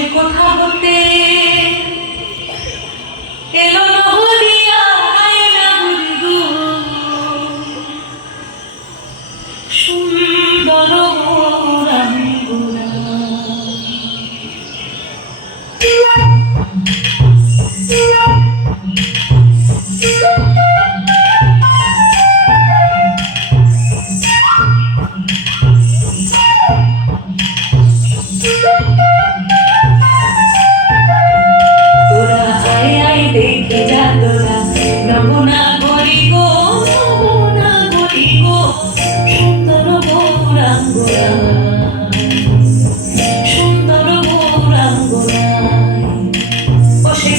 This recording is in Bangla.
সে কোথা হতে এলো সুন্দর গৌরাঙ্গ ও সে